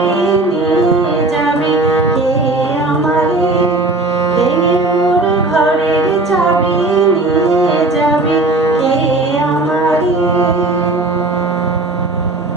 Oh.